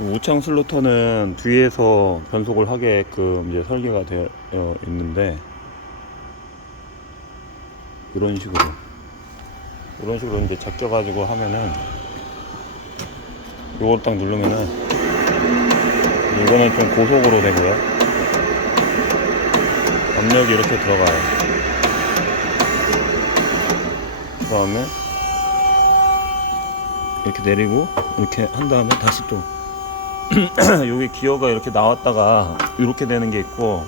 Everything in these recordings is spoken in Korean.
우창 슬로터는 뒤에서 변속을 하게끔 이제 설계가 되어 있는데 이런 식으로. 이런 식으로 이제 제껴가지고 하면은 요걸 딱 누르면은 이거는 좀 고속으로 되고요. 압력이 이렇게 들어가요. 그 다음에 이렇게 내리고 이렇게 한 다음에 다시 또 여기 기어가 이렇게 나왔다가 이렇게 되는 게 있고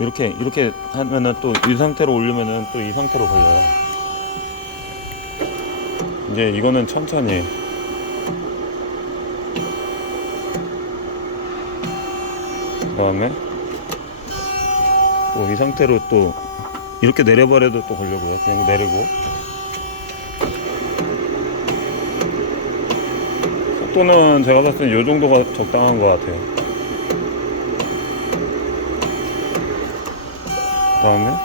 이렇게 이렇게 하면은 또 이 상태로 올리면은 또 이 상태로 걸려요. 이제 이거는 천천히 그 다음에 또 이 상태로 또 이렇게 내려버려도 또 걸려고요. 그냥 내리고 속도는 제가 봤을 때이 정도가 적당한 것 같아요. 그다음에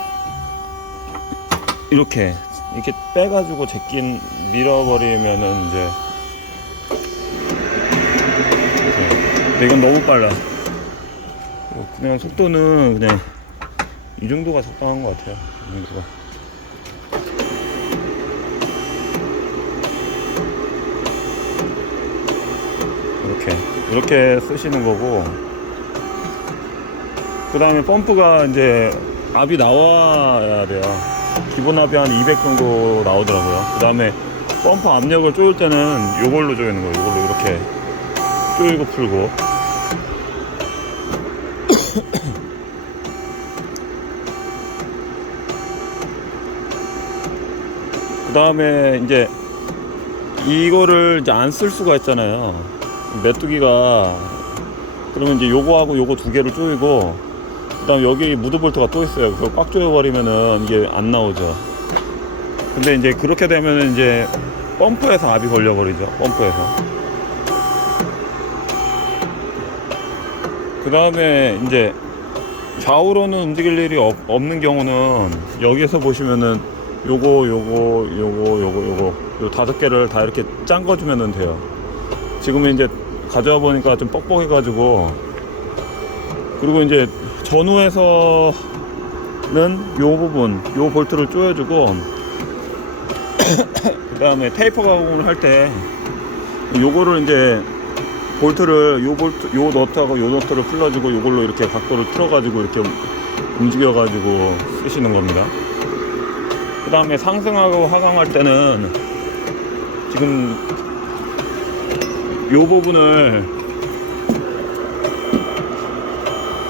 이렇게 이렇게 빼가지고 제낀 밀어버리면은 이제. 근데 이건 너무 빨라. 그냥 속도는 그냥 이 정도가 적당한 것 같아요. 이 정도가. 이렇게 쓰시는 거고. 그 다음에 펌프가 이제 압이 나와야 돼요. 기본 압이 한 200 정도 나오더라고요. 그 다음에 펌프 압력을 조일 때는 이걸로 조이는 거예요. 이걸로 이렇게 조이고 풀고. 그 다음에 이제 이거를 이제 안 쓸 수가 있잖아요 메뚜기가 그러면 이제 요거하고 요거 두 개를 조이고 그다음 여기 무드 볼트가 또 있어요. 그거 꽉 조여버리면은 이게 안 나오죠. 근데 이제 그렇게 되면은 이제 펌프에서 압이 걸려버리죠. 펌프에서. 그 다음에 이제 좌우로는 움직일 일이 없, 없는 경우는 여기에서 보시면은 요거 요거 요거 요거 요거 요 다섯 개를 다 이렇게 짱거주면은 돼요. 지금은 이제 가져와 보니까 좀 뻑뻑해가지고 그리고 이제 전후에서는 요 부분 요 볼트를 조여주고 그 다음에 테이퍼 가공을 할 때 요거를 이제 볼트를 요 볼트 요 너트하고 요 너트를 풀어주고 요걸로 이렇게 각도를 틀어가지고 이렇게 움직여가지고 쓰시는 겁니다. 그 다음에 상승하고 하강할 때는 지금 요 부분을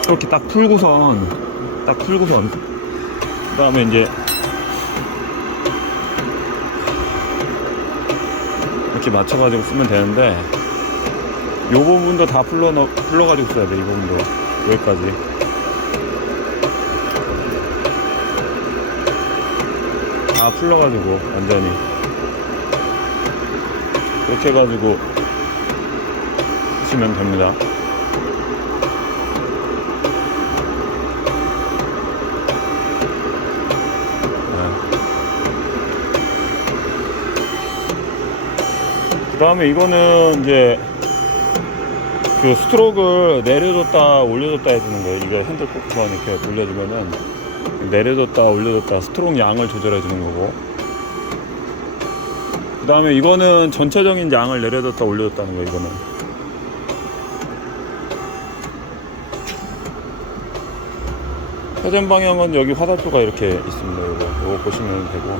이렇게 딱 풀고선 딱 풀고선 그 다음에 이제 이렇게 맞춰가지고 쓰면 되는데 요 부분도 다 풀러 넣, 풀러가지고 써야 돼 이 부분도. 여기까지. 다 풀러가지고 완전히. 그렇게 해가지고 쓰시면 됩니다. 그 다음에 이거는 이제 그 스트로크를 내려줬다 올려줬다 해주는 거예요. 이거 핸들 꽂고서 이렇게 돌려주면은 내려줬다 올려줬다 스트로크 양을 조절해 주는 거고. 그 다음에 이거는 전체적인 양을 내려줬다 올려줬다는 거예요. 이거는. 회전 방향은 여기 화살표가 이렇게 있습니다. 이거, 이거 보시면 되고.